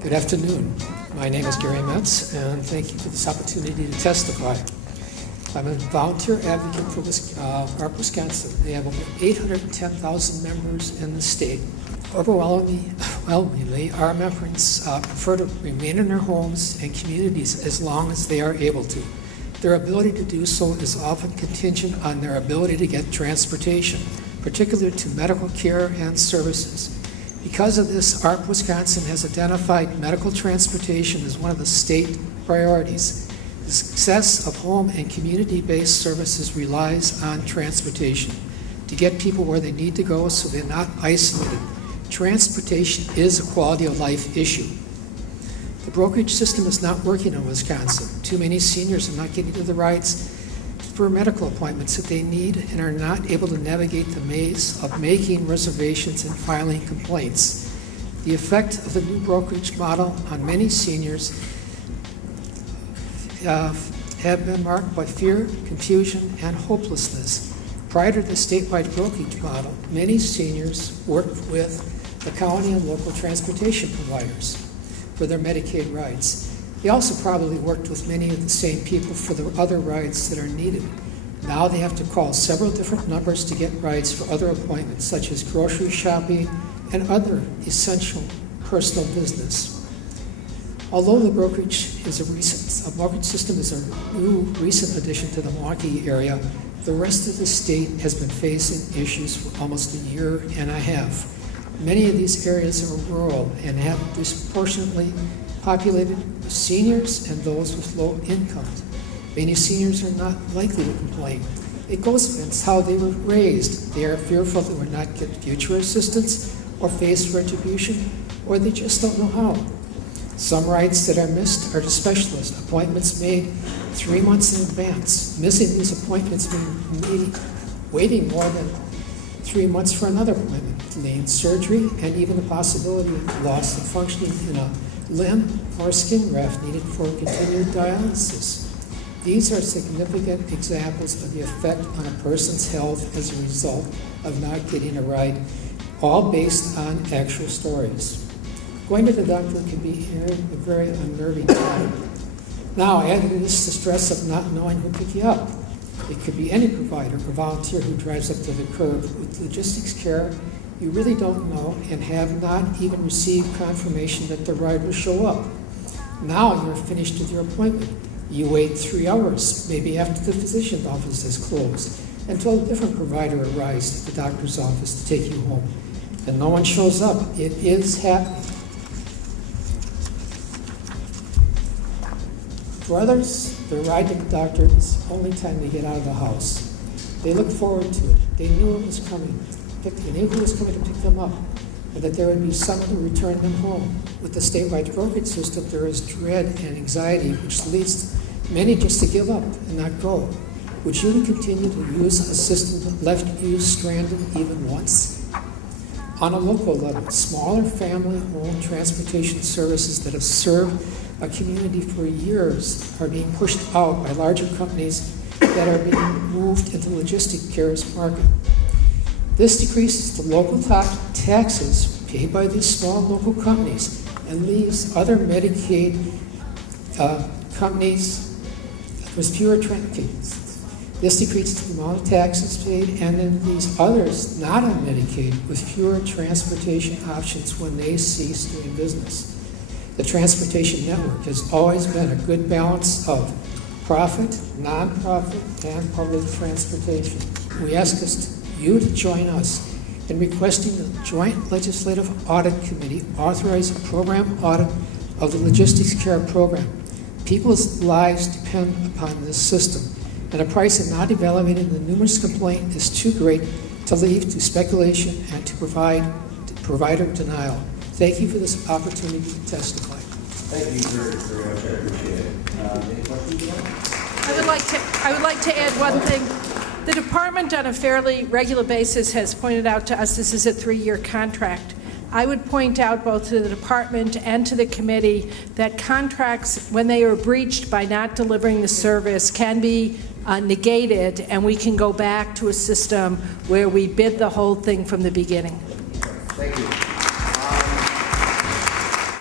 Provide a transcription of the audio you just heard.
Good afternoon. My name is Gary Metz, and thank you for this opportunity to testify. I'm a volunteer advocate for AARP Wisconsin. They have over 810,000 members in the state. Overwhelmingly, our members prefer to remain in their homes and communities as long as they are able to. Their ability to do so is often contingent on their ability to get transportation, particularly to medical care and services. Because of this, AARP Wisconsin has identified medical transportation as one of the state priorities. The success of home and community-based services relies on transportation to get people where they need to go so they're not isolated. Transportation is a quality of life issue. The brokerage system is not working in Wisconsin. Too many seniors are not getting to the rides for medical appointments that they need and are not able to navigate the maze of making reservations and filing complaints. The effect of the new brokerage model on many seniors have been marked by fear, confusion, and hopelessness. Prior to the statewide brokerage model, many seniors worked with the county and local transportation providers for their Medicaid rides. They also probably worked with many of the same people for the other rides that are needed. Now they have to call several different numbers to get rides for other appointments, such as grocery shopping and other essential personal business. Although the brokerage system is a new recent addition to the Milwaukee area, the rest of the state has been facing issues for almost a year and a half. Many of these areas are rural and have disproportionately populated with seniors and those with low incomes. Many seniors are not likely to complain. It goes against how they were raised. They are fearful they will not get future assistance or face retribution, or they just don't know how. Some rides that are missed are to specialist appointments made 3 months in advance. Missing these appointments means waiting more than 3 months for another appointment, delaying surgery, and even the possibility of loss of functioning in a limb or skin graft needed for continued dialysis. These are significant examples of the effect on a person's health as a result of not getting a ride, all based on actual stories. Going to the doctor can be a very unnerving time. Now, added to this, the stress of not knowing who to pick you up. It could be any provider or volunteer who drives up to the curb. With LogistiCare, you really don't know and have not even received confirmation that the ride will show up. Now you're finished with your appointment. You wait 3 hours, maybe after the physician's office is closed, until a different provider arrives at the doctor's office to take you home. And no one shows up. It is happening. For others, the ride to the doctor is the only time they get out of the house. They look forward to it. They knew it was coming. They knew who was coming to pick them up, and that there would be someone to return them home. With the statewide brokerage system, there is dread and anxiety, which leads many just to give up and not go. Would you continue to use a system that left you stranded even once? On a local level, smaller family-owned transportation services that have served a community for years are being pushed out by larger companies that are being moved into LogistiCare's market. This decreases the local taxes paid by these small local companies and leaves other Medicaid companies with fewer transportation. This decreases the amount of taxes paid, and then leaves others not on Medicaid with fewer transportation options when they cease doing business. The transportation network has always been a good balance of profit, nonprofit, and public transportation. We ask you to join us in requesting the Joint Legislative Audit Committee authorize a program audit of the LogistiCare program. People's lives depend upon this system, and the price of not evaluating the numerous complaints is too great to leave to speculation and to provider denial. Thank you for this opportunity to testify. Thank you very much. I appreciate it. Any questions? I would like to add one thing. The department on a fairly regular basis has pointed out to us this is a 3-year contract. I would point out both to the department and to the committee that contracts, when they are breached by not delivering the service, can be negated, and we can go back to a system where we bid the whole thing from the beginning. Thank you.